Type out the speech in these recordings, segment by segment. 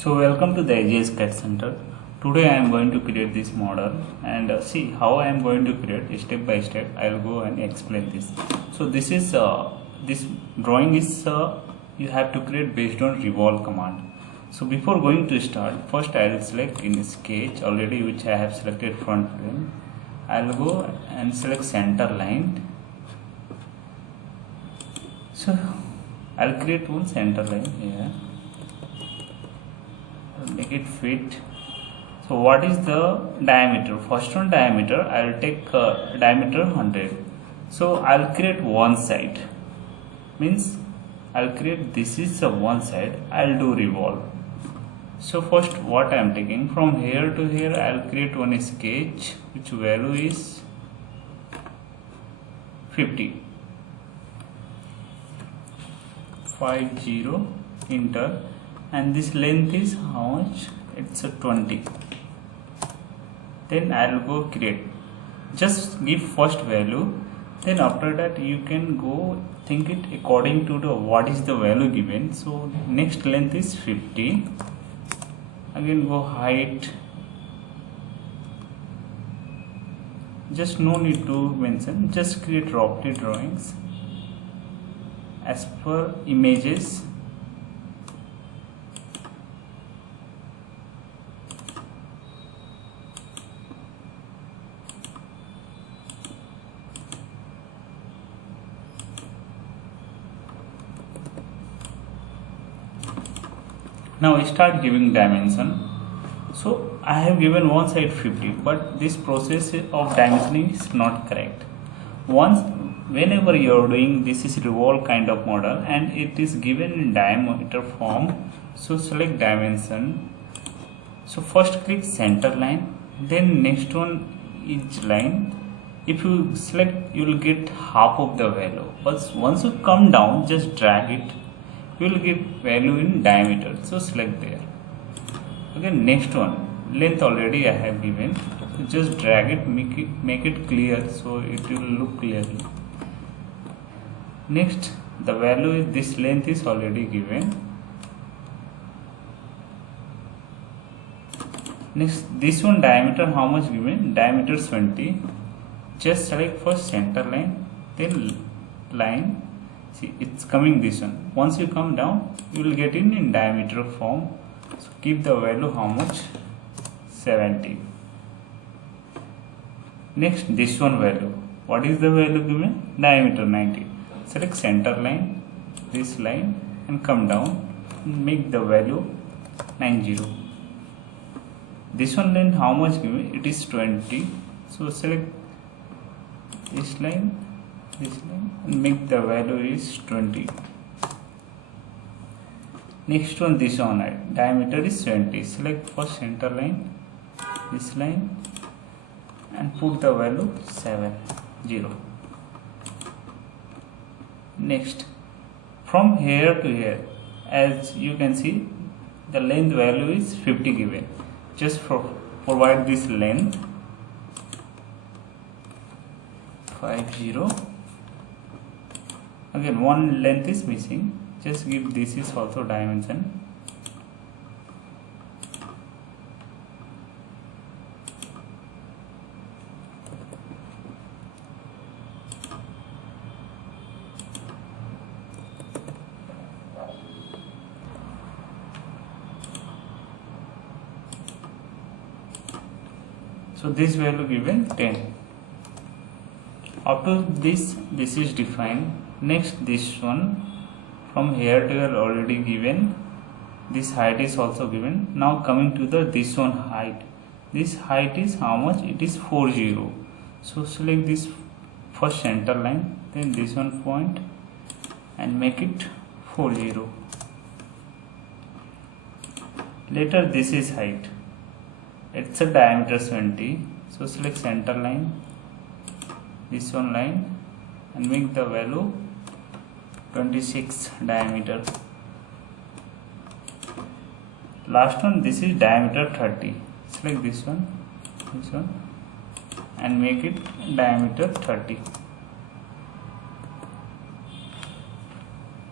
So welcome to the AGS CAD Center. Today I am going to create this model and see how I am going to create step by step. I will go and explain this. So this drawing is you have to create based on revolve command. So before going to start, first I will select in sketch already which I have selected front plane. I will go and select center line. So I will create one center line here. Make it fit. So what is the diameter? First one diameter I will take diameter 100. So I will create one side, means I will create this is one side. I will do revolve. So first what I am taking from here to here, I will create one sketch which value is 50. 50 enter. And this length is how much? It's a 20. Then I will go create. Just give first value. Then after that you can go think it according to the what is the value given. So next length is 50. Again go height. Just no need to mention. Just create roughly drawings as per images. Now start giving dimension. So I have given one side 50, but this process of dimensioning is not correct. Whenever you are doing this is revolve kind of model and it is given in diameter form, so select dimension. So first click center line, then next one each line. If you select, you will get half of the value. But once you come down, just drag it. You will get value in diameter, so select there. Again next one, length already I have given, so just drag it, make it clear so it will look clearly. Next the value is this length is already given. Next this one diameter how much given? Diameter 20. Just select first center line, then line. See, it's coming this one. Once you come down, you will get in diameter form. So keep the value how much? 70. Next this one value. What is the value given? Diameter 90. Select center line, this line, and come down. And make the value 90. This one length how much given? It is 20. So select this line, and make the value is 20. Next one this one, diameter is 20. Select first center line, this line, and put the value 70. Next from here to here, as you can see the length value is 50 given. Just provide this length 50. Again one length is missing, just give this is also dimension. So this value given 10. After this is defined. Next this one from here to here already given. This height is also given. Now coming to the this one height. This height is how much? It is 40. So select this first center line, then this one point and make it 40. Later this is height. It's a diameter 20. So select center line, this one line, and make the value 26 diameter. Last one, this is diameter 30. Select this one, and make it diameter 30.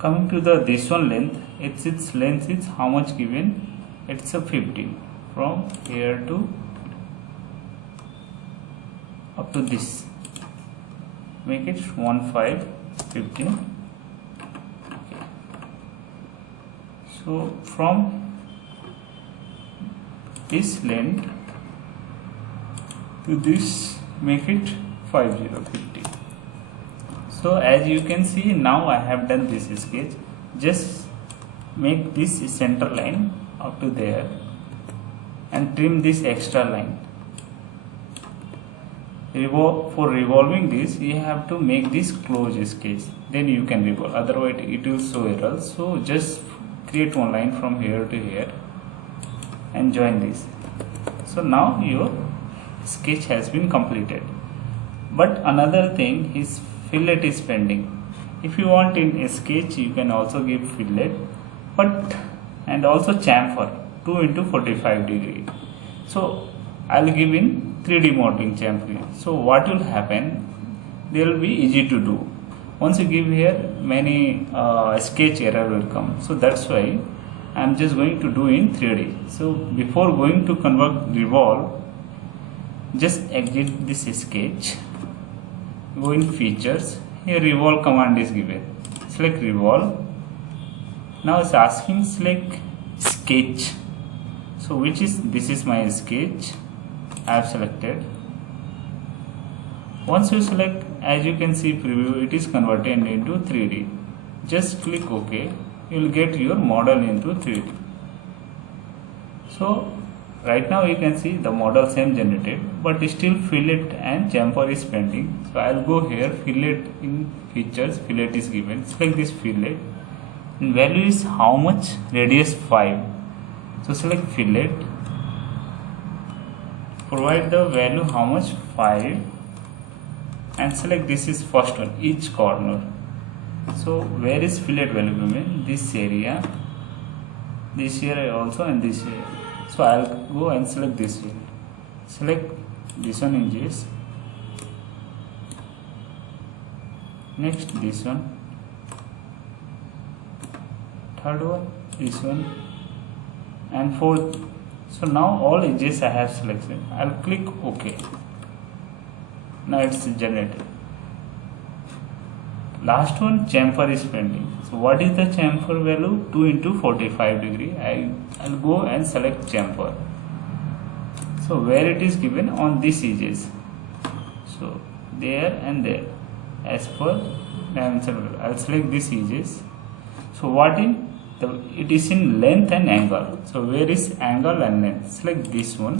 Coming to the this one length, its length is how much given? it's a 15 from here to up to this, make it 1 5 15. Okay. So from this length to this, make it 50 50. So as you can see, now I have done this sketch. Just make this center line up to there and trim this extra line. For revolving this, you have to make this close sketch, then you can revolve, otherwise it will show error. So just create one line from here to here and join this. So now your sketch has been completed. But another thing is fillet is pending. If you want in a sketch, you can also give fillet, but and also chamfer 2 into 45 degree. So I'll give in 3D modeling chamfer. So what will happen, they will be easy to do. Once you give here, many sketch error will come. So that's why I'm just going to do in 3D. So before going to convert revolve, just exit this sketch, go in features. Here revolve command is given. Select revolve. Now it's asking select sketch. So which is, this is my sketch. I have selected. Once you select, as you can see preview, it is converted into 3D. Just click OK. You will get your model into 3D. So right now you can see the model same generated, but still fillet and chamfer is pending. So I'll go here, fillet in features, fillet is given. Select this fillet. And value is how much? Radius 5. So select fillet. Provide the value how much? 5. And select this is first one, each corner. So where is fillet value given? This area, this area also, and this area. So I'll go and select this area. Select this one inches. Next this one. Third one, this one, and fourth. So now all edges I have selected. I'll click OK. Now it's generated. Last one, chamfer is pending. So what is the chamfer value? 2 into 45 degree. I'll go and select chamfer. So where it is given? On this edges. So there and there. As per dimension, I'll select this edges. So what in? It is in length and angle. So where is angle and length? Select this one.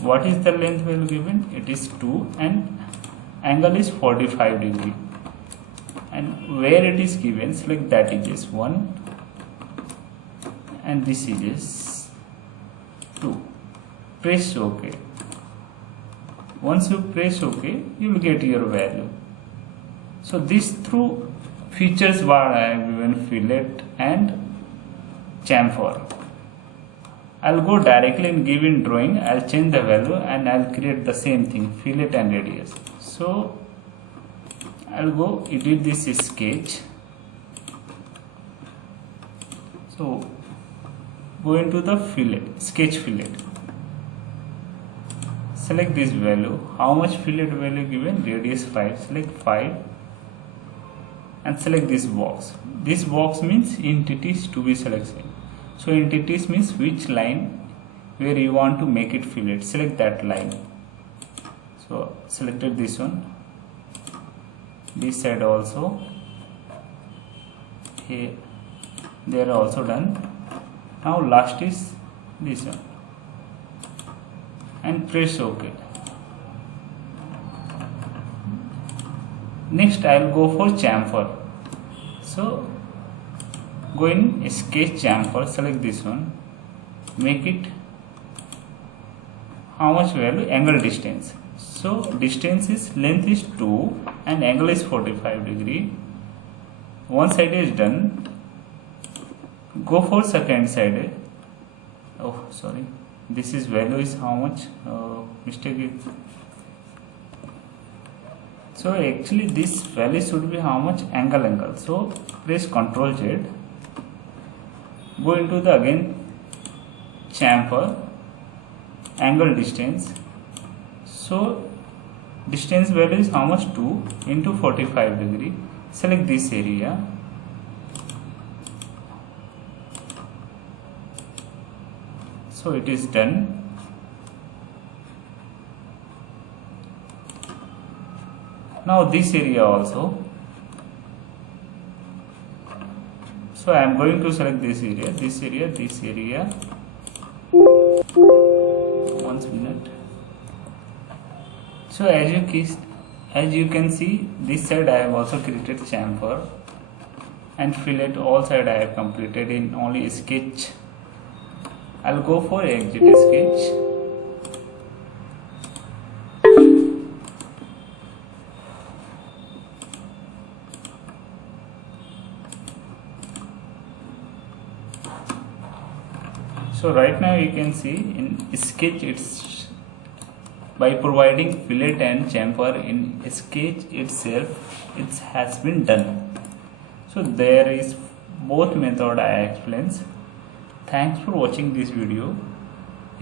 What is the length value given? It is 2 and angle is 45 degree. And where it is given, select that edges 1 and this edges 2. Press OK. Once you press OK, you will get your value. So this through features bar I have given fillet and chamfer. I'll go directly in given drawing. I'll change the value and I'll create the same thing, fillet and radius. So I'll go edit this sketch. So go into the fillet, sketch fillet. Select this value. How much fillet value given? Radius 5. Select 5 and select this box. This box means entities to be selected. So entities means which line where you want to make it fillet. Select that line. So selected this one. This side also. Here, they are also done. Now last is this one. And press OK. Next I'll go for chamfer. So go in sketch chamfer, select this one, make it how much value? Angle distance. So distance is, length is 2 and angle is 45 degree. One side is done. Go for second side. Oh sorry, this is value is how much? Mistake is. So actually this value should be how much? Angle. So press Ctrl Z. Go into the again chamfer, angle distance. So distance value is how much? 2 into 45 degree. Select this area. So it is done. Now this area also. So I am going to select this area, this area, this area. 1 minute. So as you can see, this side I have also created chamfer, and fillet all side I have completed in only sketch. I'll go for exit sketch. So right now you can see in sketch it's by providing fillet and chamfer in sketch itself, it has been done. So there is both method I explains. Thanks for watching this video.